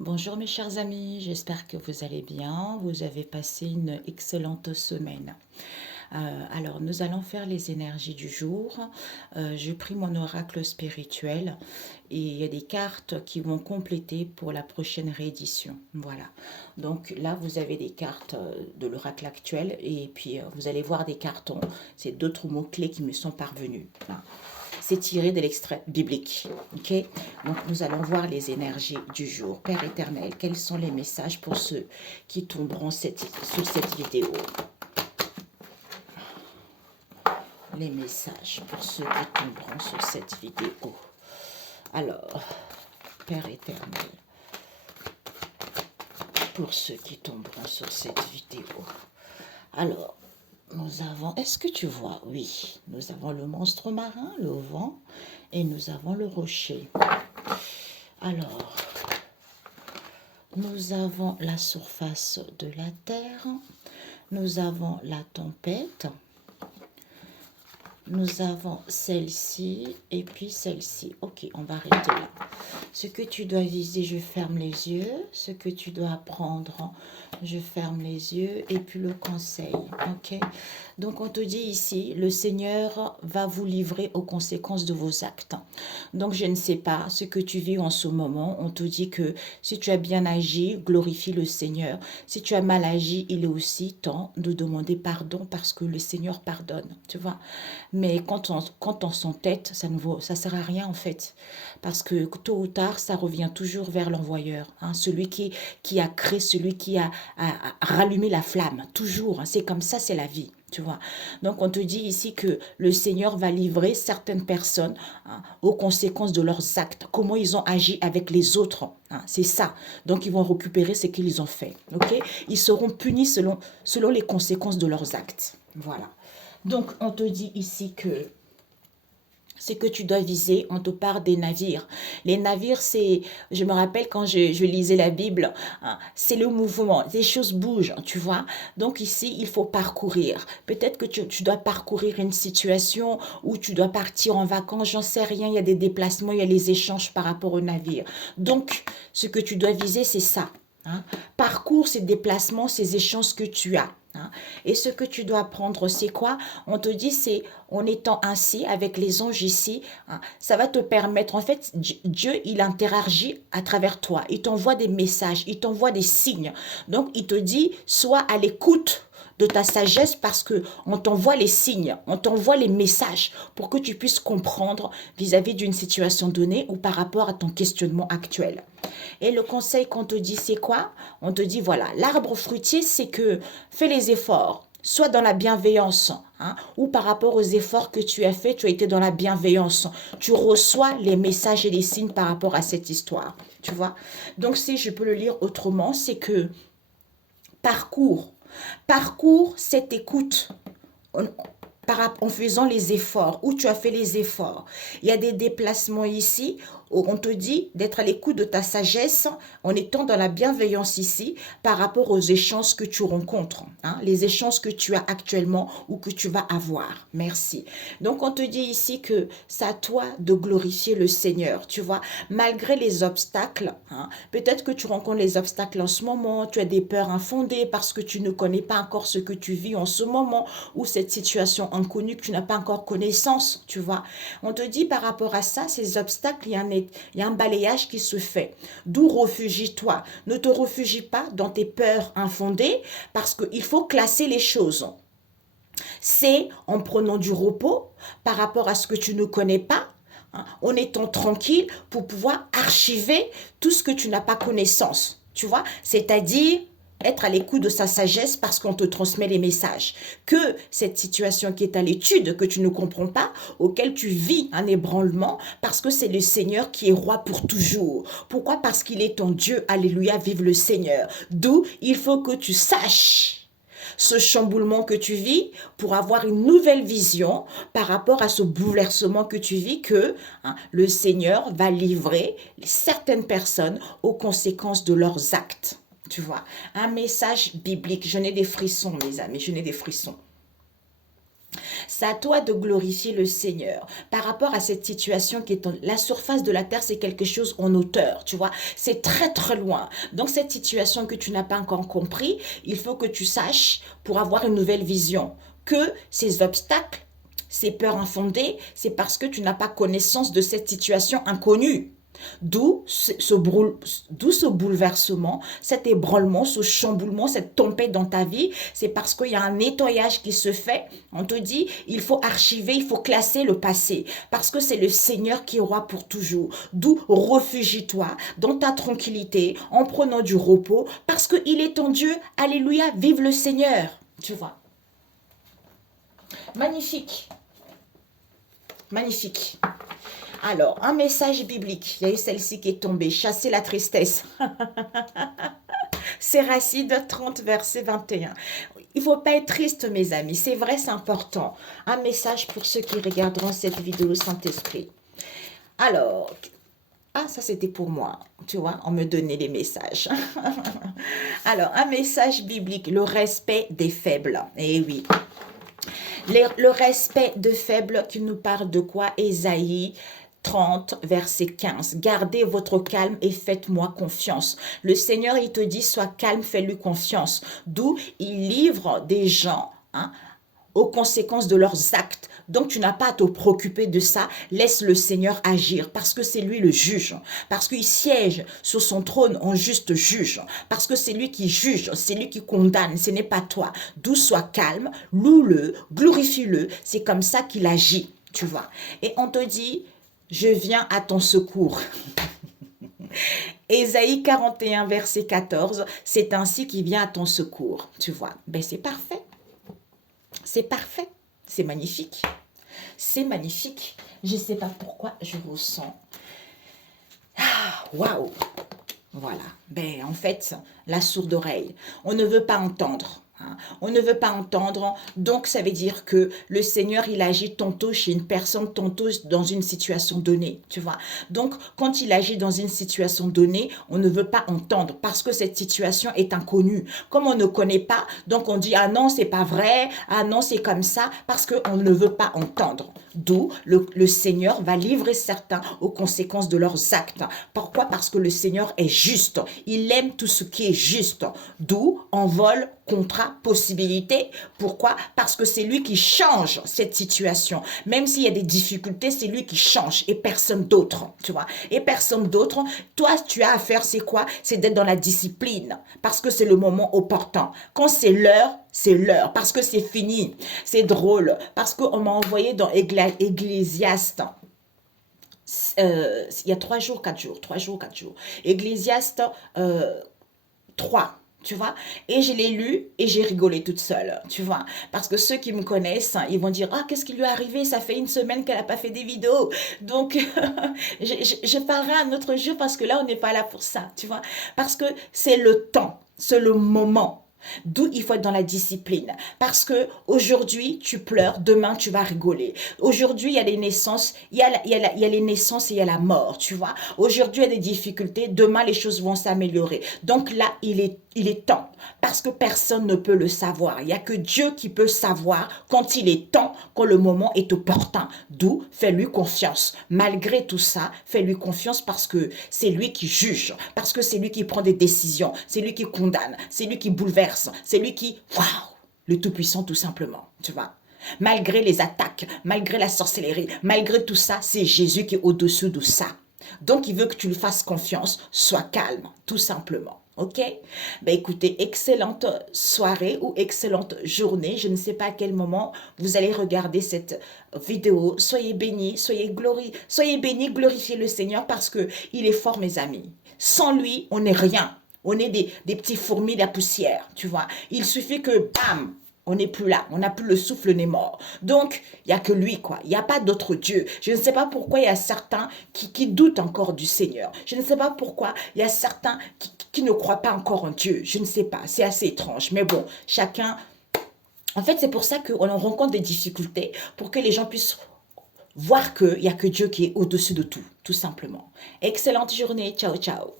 Bonjour mes chers amis, j'espère que vous allez bien, vous avez passé une excellente semaine. Alors nous allons faire les énergies du jour. J'ai pris mon oracle spirituel et il y a des cartes qui vont compléter pour la prochaine réédition. Voilà. Donc là vous avez des cartes de l'oracle actuel et puis vous allez voir des cartons. C'est d'autres mots-clés qui me sont parvenus. Voilà. C'est tiré de l'extrait biblique. Ok. Donc nous allons voir les énergies du jour. Père éternel, quels sont les messages pour ceux qui tomberont sur cette vidéo? Les messages pour ceux qui tomberont sur cette vidéo. Alors, Père éternel, pour ceux qui tomberont sur cette vidéo. Alors, nous avons, est-ce que tu vois? Oui, nous avons le monstre marin, le vent, et nous avons le rocher. Alors, nous avons la surface de la terre, nous avons la tempête, nous avons celle-ci et puis celle-ci. Ok, on va arrêter là. Ce que tu dois viser, je ferme les yeux. Ce que tu dois apprendre, je ferme les yeux. Et puis le conseil, ok? Donc on te dit ici, le Seigneur va vous livrer aux conséquences de vos actes. Donc je ne sais pas ce que tu vis en ce moment. On te dit que si tu as bien agi, glorifie le Seigneur. Si tu as mal agi, il est aussi temps de demander pardon parce que le Seigneur pardonne, tu vois. Mais quand on s'entête, ça sert à rien en fait. Parce que tôt ou tard, ça revient toujours vers l'envoyeur. Hein, celui qui a créé, celui qui a rallumé la flamme. Toujours, hein, c'est comme ça, c'est la vie. Tu vois. Donc on te dit ici que le Seigneur va livrer certaines personnes, hein, aux conséquences de leurs actes, comment ils ont agi avec les autres. Hein, c'est ça. Donc ils vont récupérer ce qu'ils ont fait. Ok. Ils seront punis selon les conséquences de leurs actes. Voilà. Donc on te dit ici que ce que tu dois viser, on te parle des navires. Les navires, c'est, je me rappelle quand je lisais la Bible, hein, c'est le mouvement, les choses bougent, tu vois. Donc ici, il faut parcourir. Peut-être que tu dois parcourir une situation où tu dois partir en vacances, j'en sais rien, il y a des déplacements, il y a les échanges par rapport au navire. Donc, ce que tu dois viser, c'est ça. Hein. Parcours ces déplacements, ces échanges que tu as. Hein. Et ce que tu dois apprendre, c'est quoi? On te dit, c'est en étant ainsi avec les anges ici, hein, ça va te permettre, en fait, Dieu, il interagit à travers toi. Il t'envoie des messages, il t'envoie des signes. Donc, il te dit, sois à l'écoute de ta sagesse parce que on t'envoie les signes, on t'envoie les messages pour que tu puisses comprendre vis-à-vis d'une situation donnée ou par rapport à ton questionnement actuel. Et le conseil qu'on te dit, c'est quoi? On te dit, voilà, l'arbre fruitier, c'est que fais les efforts, soit dans la bienveillance, hein, ou par rapport aux efforts que tu as faits, tu as été dans la bienveillance. Tu reçois les messages et les signes par rapport à cette histoire, tu vois. Donc, si je peux le lire autrement, c'est que parcours, parcours cette écoute en, en faisant les efforts, où tu as fait les efforts. Il y a des déplacements ici où on te dit d'être à l'écoute de ta sagesse en étant dans la bienveillance ici par rapport aux échanges que tu rencontres, hein, les échanges que tu as actuellement ou que tu vas avoir. Merci. Donc on te dit ici que c'est à toi de glorifier le Seigneur, tu vois, malgré les obstacles. Hein, peut-être que tu rencontres les obstacles en ce moment, tu as des peurs infondées parce que tu ne connais pas encore ce que tu vis en ce moment ou cette situation inconnue que tu n'as pas encore connaissance, tu vois. On te dit par rapport à ça, ces obstacles, il y a un balayage qui se fait. D'où réfugie-toi. Ne te réfugie pas dans tes peurs infondées parce qu'il faut classer les choses. C'est en prenant du repos par rapport à ce que tu ne connais pas, hein, en étant tranquille pour pouvoir archiver tout ce que tu n'as pas connaissance. Tu vois, c'est-à-dire être à l'écoute de sa sagesse parce qu'on te transmet les messages. Que cette situation qui est à l'étude, que tu ne comprends pas, auquel tu vis un ébranlement, parce que c'est le Seigneur qui est roi pour toujours. Pourquoi? Parce qu'il est ton Dieu. Alléluia, vive le Seigneur. D'où il faut que tu saches ce chamboulement que tu vis pour avoir une nouvelle vision par rapport à ce bouleversement que tu vis que, hein, le Seigneur va livrer certaines personnes aux conséquences de leurs actes. Tu vois, un message biblique. Je n'ai des frissons, mes amis, je n'ai des frissons. C'est à toi de glorifier le Seigneur par rapport à cette situation qui est la surface de la terre, c'est quelque chose en hauteur, tu vois. C'est très très loin. Donc cette situation que tu n'as pas encore compris, il faut que tu saches pour avoir une nouvelle vision que ces obstacles, ces peurs infondées, c'est parce que tu n'as pas connaissance de cette situation inconnue. D'où ce bouleversement, cet ébranlement, ce chamboulement, cette tempête dans ta vie. C'est parce qu'il y a un nettoyage qui se fait. On te dit, il faut archiver, il faut classer le passé. Parce que c'est le Seigneur qui est roi pour toujours. D'où réfugie-toi dans ta tranquillité, en prenant du repos. Parce qu'il est ton Dieu. Alléluia, vive le Seigneur. Tu vois. Magnifique. Magnifique. Alors, un message biblique. Il y a eu celle-ci qui est tombée. Chasser la tristesse. C'est Racine 30, verset 21. Il ne faut pas être triste, mes amis. C'est vrai, c'est important. Un message pour ceux qui regarderont cette vidéo Saint-Esprit. Alors, ça c'était pour moi. Tu vois, on me donnait les messages. Alors, un message biblique. Le respect des faibles. Eh oui. Le respect des faibles qui nous parle de quoi? Ésaïe 30, verset 15. Gardez votre calme et faites-moi confiance. Le Seigneur, il te dit, sois calme, fais-lui confiance. D'où il livre des gens aux conséquences de leurs actes. Donc, tu n'as pas à te préoccuper de ça. Laisse le Seigneur agir parce que c'est lui le juge. Parce qu'il siège sur son trône en juste juge. Parce que c'est lui qui juge, c'est lui qui condamne, ce n'est pas toi. D'où sois calme, loue-le, glorifie-le. C'est comme ça qu'il agit, tu vois. Et on te dit, je viens à ton secours. Ésaïe 41, verset 14, c'est ainsi qu'il vient à ton secours, tu vois. Ben, c'est parfait. C'est parfait. C'est magnifique. C'est magnifique. Je ne sais pas pourquoi je vous sens. Waouh. Voilà. Ben, en fait, la sourde oreille. On ne veut pas entendre. On ne veut pas entendre, donc ça veut dire que le Seigneur, il agit tantôt chez une personne, tantôt dans une situation donnée, tu vois. Donc, quand il agit dans une situation donnée, on ne veut pas entendre parce que cette situation est inconnue. Comme on ne connaît pas, donc on dit, ah non, c'est pas vrai, ah non, c'est comme ça, parce qu'on ne veut pas entendre. D'où le Seigneur va livrer certains aux conséquences de leurs actes. Pourquoi? Parce que le Seigneur est juste. Il aime tout ce qui est juste. D'où on vole contrat, possibilité. Pourquoi? Parce que c'est lui qui change cette situation. Même s'il y a des difficultés, c'est lui qui change et personne d'autre, tu vois. Et personne d'autre. Toi, tu as à faire, c'est quoi? C'est d'être dans la discipline parce que c'est le moment opportun. Quand c'est l'heure parce que c'est fini. C'est drôle parce qu'on m'a envoyé dans Ecclésiaste. Il y a 3 jours, 4 jours, 3 jours, 4 jours. Ecclésiaste 3. Tu vois, et je l'ai lu et j'ai rigolé toute seule, tu vois, parce que ceux qui me connaissent, ils vont dire, ah, qu'est-ce qui lui est arrivé, ça fait 1 semaine qu'elle n'a pas fait des vidéos, donc je parlerai un autre jour parce que là, on n'est pas là pour ça, tu vois, parce que c'est le temps, c'est le moment. D'où il faut être dans la discipline. Parce que aujourd'hui, tu pleures, demain, tu vas rigoler. Aujourd'hui, il y a les naissances, il y a les naissances et il y a la mort, tu vois. Aujourd'hui, il y a des difficultés, demain, les choses vont s'améliorer. Donc là, il est temps. Parce que personne ne peut le savoir. Il n'y a que Dieu qui peut savoir quand il est temps, quand le moment est opportun. D'où, fais-lui confiance. Malgré tout ça, fais-lui confiance parce que c'est lui qui juge. Parce que c'est lui qui prend des décisions. C'est lui qui condamne. C'est lui qui bouleverse. C'est lui qui... Waouh! Le Tout-Puissant, tout simplement. Tu vois? Malgré les attaques, malgré la sorcellerie, malgré tout ça, c'est Jésus qui est au-dessus de ça. Donc, il veut que tu lui fasses confiance. Sois calme, tout simplement. Ok? Ben écoutez, excellente soirée ou excellente journée. Je ne sais pas à quel moment vous allez regarder cette vidéo. Soyez bénis, soyez bénis, glorifiez le Seigneur parce que il est fort, mes amis. Sans lui, on n'est rien. On est des petits fourmis de la poussière, tu vois. Il suffit que, bam, on n'est plus là, on n'a plus le souffle, on est mort. Donc, il n'y a que lui, quoi. Il n'y a pas d'autre Dieu. Je ne sais pas pourquoi il y a certains qui doutent encore du Seigneur. Je ne sais pas pourquoi il y a certains qui ne croient pas encore en Dieu. Je ne sais pas, c'est assez étrange. Mais bon, chacun... En fait, c'est pour ça qu'on rencontre des difficultés, pour que les gens puissent voir qu'il n'y a que Dieu qui est au-dessus de tout, tout simplement. Excellente journée, ciao, ciao.